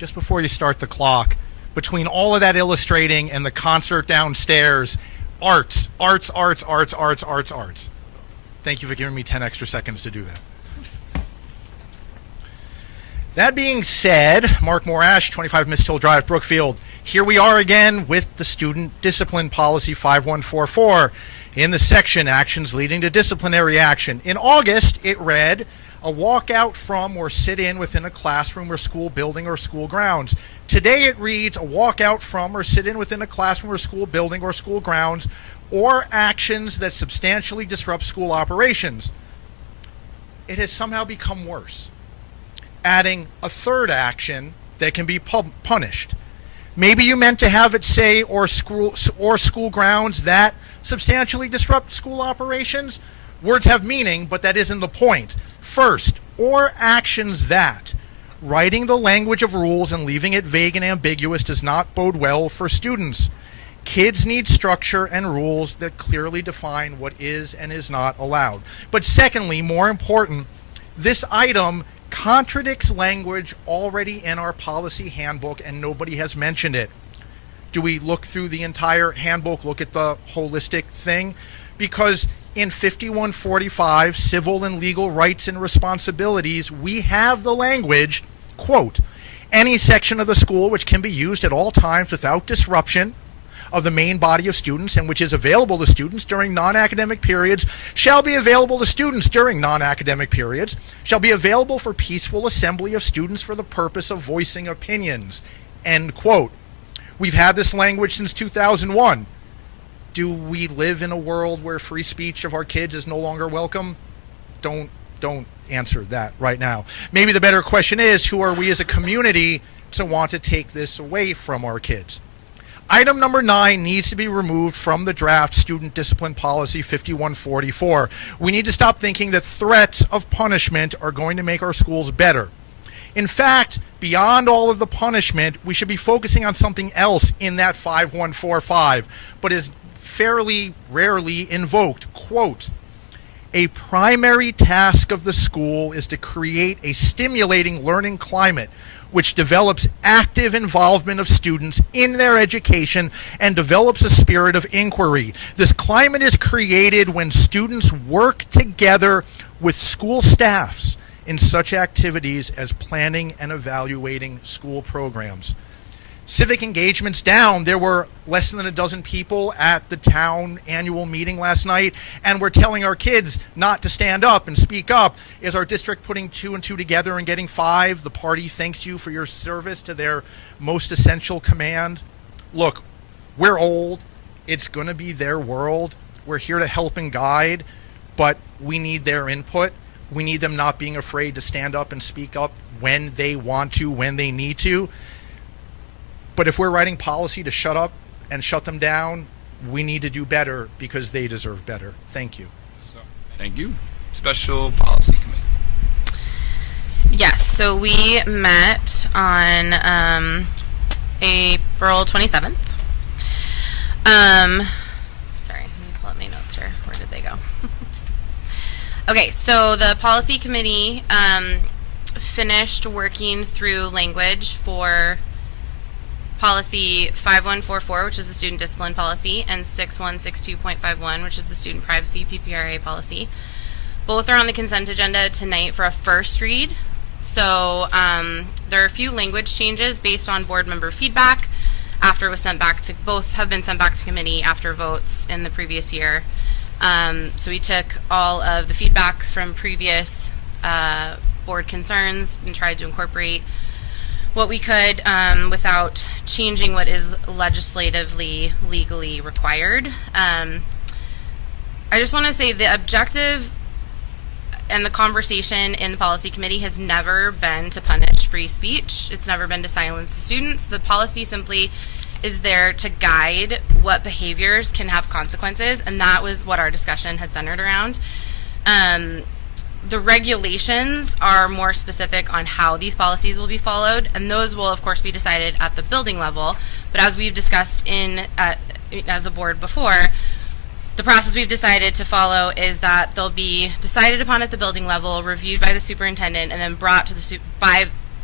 just before you start the clock, between all of that illustrating and the concert downstairs, arts, arts, arts, arts, arts, arts, arts. Thank you for giving me 10 extra seconds to do that. That being said, Mark Morash, 25 Miss Till Drive, Brookfield. Here we are again with the Student Discipline Policy 5144 in the section Actions Leading to Disciplinary Action. In August, it read, a walkout from or sit in within a classroom or school building or school grounds. Today it reads, a walkout from or sit in within a classroom or school building or school grounds or actions that substantially disrupt school operations. It has somehow become worse, adding a third action that can be punished. Maybe you meant to have it say or school grounds that substantially disrupt school operations. Words have meaning, but that isn't the point. First, or actions that. Writing the language of rules and leaving it vague and ambiguous does not bode well for students. Kids need structure and rules that clearly define what is and is not allowed. But secondly, more important, this item contradicts language already in our policy handbook and nobody has mentioned it. Do we look through the entire handbook, look at the holistic thing? Because in 5145, Civil and Legal Rights and Responsibilities, we have the language, quote, any section of the school which can be used at all times without disruption of the main body of students and which is available to students during non-academic periods shall be available to students during non-academic periods, shall be available for peaceful assembly of students for the purpose of voicing opinions, end quote. We've had this language since 2001. Do we live in a world where free speech of our kids is no longer welcome? Don't answer that right now. Maybe the better question is, who are we as a community to want to take this away from our kids? Item number 9 needs to be removed from the draft Student Discipline Policy 5144. We need to stop thinking that threats of punishment are going to make our schools better. In fact, beyond all of the punishment, we should be focusing on something else in that 5145, but is fairly rarely invoked. Quote, a primary task of the school is to create a stimulating learning climate which develops active involvement of students in their education and develops a spirit of inquiry. This climate is created when students work together with school staffs in such activities as planning and evaluating school programs. Civic engagement's down. There were less than a dozen people at the town annual meeting last night, and we're telling our kids not to stand up and speak up. Is our district putting 2 and 2 together and getting 5? The party thanks you for your service to their most essential command. Look, we're old. It's going to be their world. We're here to help and guide, but we need their input. We need them not being afraid to stand up and speak up when they want to, when they need to. But if we're writing policy to shut up and shut them down, we need to do better because they deserve better. Thank you. Thank you. Special Policy Committee. Yes, so we met on April 27th. Sorry, let me pull up my notes here. Where did they go? Okay, so the Policy Committee finished working through language for Policy 5144, which is the Student Discipline Policy, and 6162.51, which is the Student Privacy PPRA Policy. Both are on the consent agenda tonight for a first read. So there are a few language changes based on board member feedback after it was sent back to, both have been sent back to committee after votes in the previous year. So we took all of the feedback from previous board concerns and tried to incorporate what we could without changing what is legislatively, legally required. I just want to say the objective and the conversation in the policy committee has never been to punish free speech. It's never been to silence the students. The policy simply is there to guide what behaviors can have consequences, and that was what our discussion had centered around. The regulations are more specific on how these policies will be followed, and those will of course be decided at the building level. But as we've discussed as a board before, the process we've decided to follow is that they'll be decided upon at the building level, reviewed by the superintendent, and then brought to the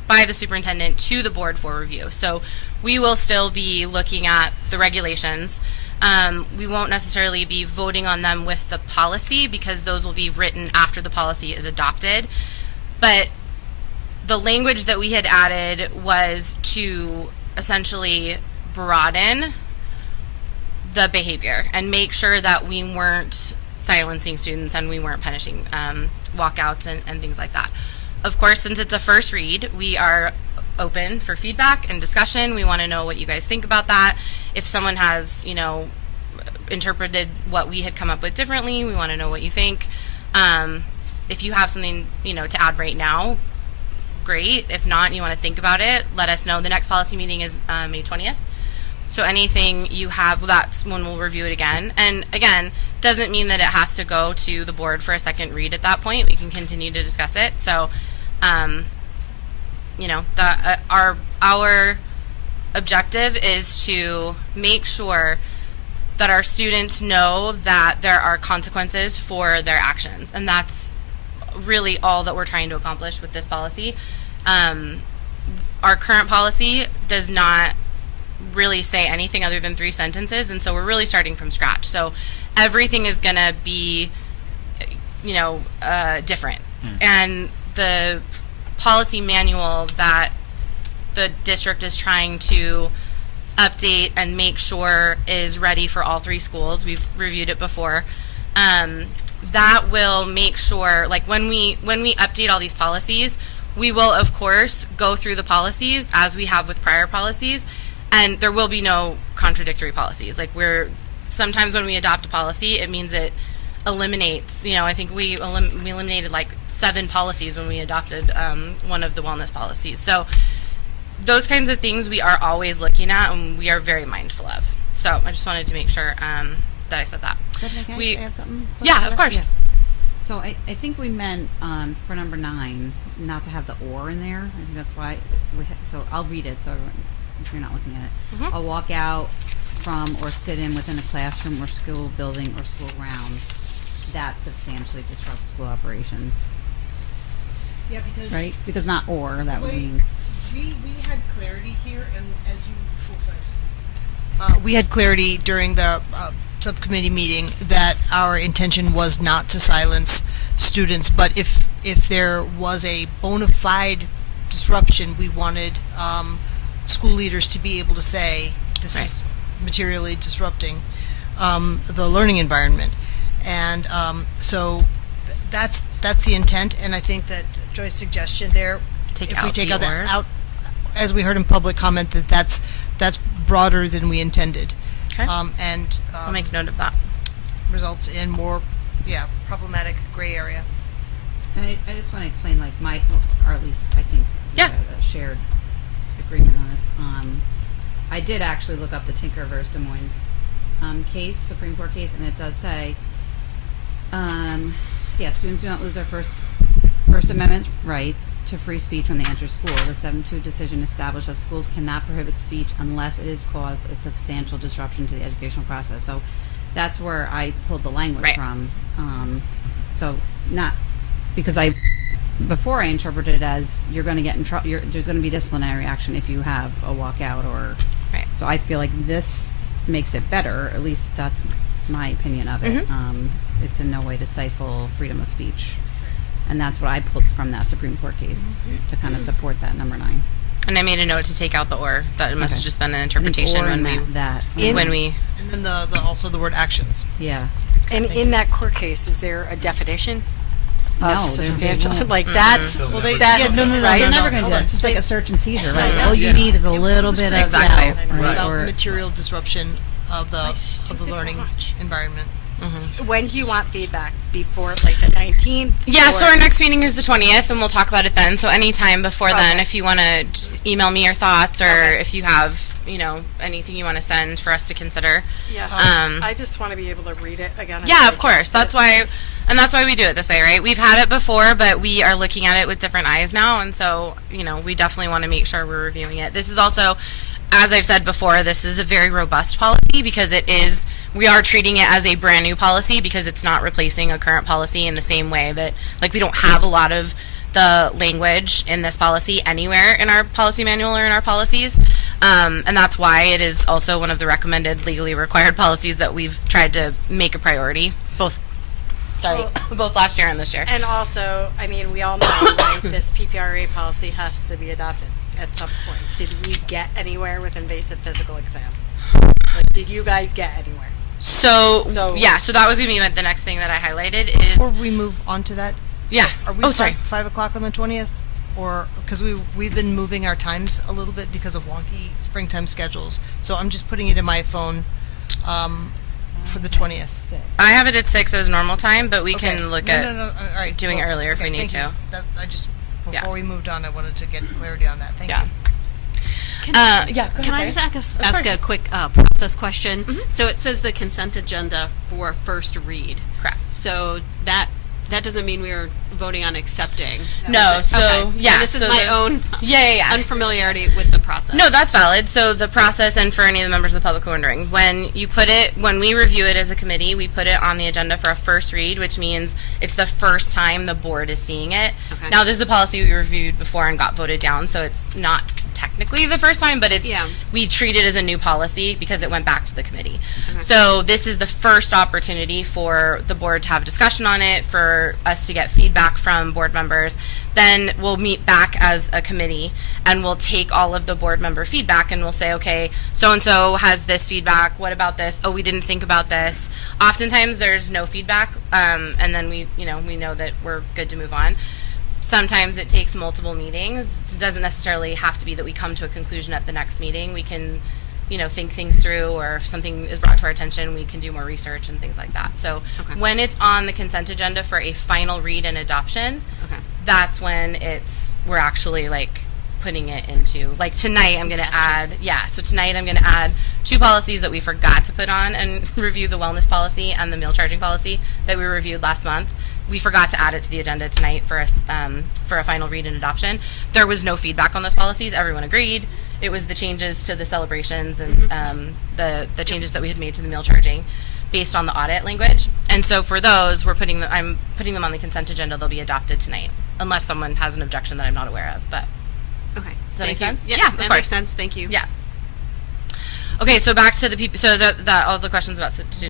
by the superintendent to the board for review. So we will still be looking at the regulations. We won't necessarily be voting on them with the policy because those will be written after the policy is adopted. But the language that we had added was to essentially broaden the behavior and make sure that we weren't silencing students and we weren't punishing walkouts and things like that. Of course, since it's a first read, we are open for feedback and discussion. We want to know what you guys think about that. If someone has, interpreted what we had come up with differently, we want to know what you think. If you have something, to add right now, great. If not, and you want to think about it, let us know. The next policy meeting is May 20th. So anything you have, that's when we'll review it again. And again, doesn't mean that it has to go to the board for a second read at that point. We can continue to discuss it. So, our objective is to make sure that our students know that there are consequences for their actions. And that's really all that we're trying to accomplish with this policy. Our current policy does not really say anything other than 3 sentences, and so we're really starting from scratch. So everything is going to be, different. And the policy manual that the district is trying to update and make sure is ready for all 3 schools. We've reviewed it before. That will make sure, like when we update all these policies, we will of course go through the policies as we have with prior policies, and there will be no contradictory policies. Like sometimes when we adopt a policy, it means it eliminates, I think we eliminated like 7 policies when we adopted one of the wellness policies. So those kinds of things we are always looking at and we are very mindful of. So I just wanted to make sure that I said that. Stephanie, can I just add something? Yeah, of course. Yeah. So I think we meant for number 9 not to have the or in there. I think that's why. So I'll read it. So if you're not looking at it, Mm-hmm. I'll walk out from or sit in within a classroom or school building or school grounds that substantially disrupts school operations. Yeah, because Right? Because not or, that would Wait. mean. we had clarity here, and as you, we had clarity during the subcommittee meeting that our intention was not to silence students, but if there was a bona fide disruption, we wanted school leaders to be able to say this is materially disrupting the learning environment, and so that's the intent. And I think that Joy's suggestion there, if we take out that out, as we heard in public comment, that's broader than we intended. Okay. And I'll make note of that. results in more, problematic gray area. And I just want to explain, like, or at least I think Yeah. a shared agreement on this. I did actually look up the Tinker versus Des Moines case, Supreme Court case, and it does say, students do not lose their First Amendment rights to free speech when they enter school. The 7-2 decision established that schools cannot prohibit speech unless it has caused a substantial disruption to the educational process. So that's where I pulled the language Right. from. So not because before I interpreted it as you're going to get in trouble. There's going to be disciplinary action if you have a walkout or. Right. So I feel like this makes it better. At least that's my opinion of it. Mhm. It's in no way to stifle freedom of speech, and that's what I pulled from that Supreme Court case to kind of support that number 9. And I made a note to take out the or. That must have Okay. just been an interpretation Or when we that when we And then the also the word actions. yeah. And in that court case, is there a definition No, of they substantial? won't. Like that's Well, they that, no, right? They're never no, going to hold do that. on. It's just like a search and seizure, right? Yeah. All you need is a little bit of Exactly. doubt, right? Without Or material disruption of the learning environment. When do you want feedback? Before like the 19th? Yeah, so Or- our next meeting is the 20th, and we'll talk about it then. So anytime before then, Okay. if you want to just email me your thoughts, or Okay. if you have, anything you want to send for us to consider. Yeah. Um, I just want to be able to read it again. and Yeah, of course. digest That's it. why we do it this way, right? We've had it before, but we are looking at it with different eyes now, and so, we definitely want to make sure we're reviewing it. This is also, as I've said before, this is a very robust policy because we are treating it as a brand new policy because it's not replacing a current policy in the same way that, like, we don't have a lot of the language in this policy anywhere in our policy manual or in our policies. And that's why it is also one of the recommended legally required policies that we've tried to make a priority, both last year and this year. And also, I mean, we all know, right, this PPRA policy has to be adopted at some point. Did we get anywhere with invasive physical exam? Like, did you guys get anywhere? So So- that was going to be the next thing that I highlighted is, Before we move on to that, yeah. are we Oh, sorry. 5 o'clock on the 20th? Or, because we've been moving our times a little bit because of wonky springtime schedules. So I'm just putting it in my phone for the 20th. I have it at 6 as normal time, but we Okay. can look No, at no, all right. doing earlier if we need thank to. you. I just, Yeah. before we moved on, I wanted to get clarity on that. Thank Yeah. you. Yeah, go Can I ahead. just Sorry. ask a quick process question? Mm-hmm. So it says the consent agenda for first read. Correct. So that doesn't mean we are voting on accepting. No, so Okay. yeah, And this is so my the- own yeah. unfamiliarity with the process. No, that's valid. So the process, and for any of the members of the public who are wondering, when we review it as a committee, we put it on the agenda for a first read, which means it's the first time the board is seeing it. Okay. Now, this is a policy we reviewed before and got voted down, so it's not technically the first time, but we treat it as a new policy because it went back to the committee. So this is the first opportunity for the board to have discussion on it, for us to get feedback from board members. Then we'll meet back as a committee and we'll take all of the board member feedback and we'll say, okay, so-and-so has this feedback. What about this? Oh, we didn't think about this. Oftentimes there's no feedback, and then we know that we're good to move on. Sometimes it takes multiple meetings. It doesn't necessarily have to be that we come to a conclusion at the next meeting. We can, think things through, or if something is brought to our attention, we can do more research and things like that. So Okay. when it's on the consent agenda for a final read and adoption, Okay. that's when we're actually putting it into, tonight I'm going to add, so tonight I'm going to add 2 policies that we forgot to put on and review, the wellness policy and the meal charging policy that we reviewed last month. We forgot to add it to the agenda tonight for a final read and adoption. There was no feedback on those policies. Everyone agreed. It was the changes to the celebrations and the changes that we had made to the meal charging based on the audit language. And so for those, I'm putting them on the consent agenda. They'll be adopted tonight, unless someone has an objection that I'm not aware of. But Okay. does that make Thank sense? you. Yeah, of that course. makes sense. Thank you. Yeah. Okay, so back to the people. So is that all the questions about student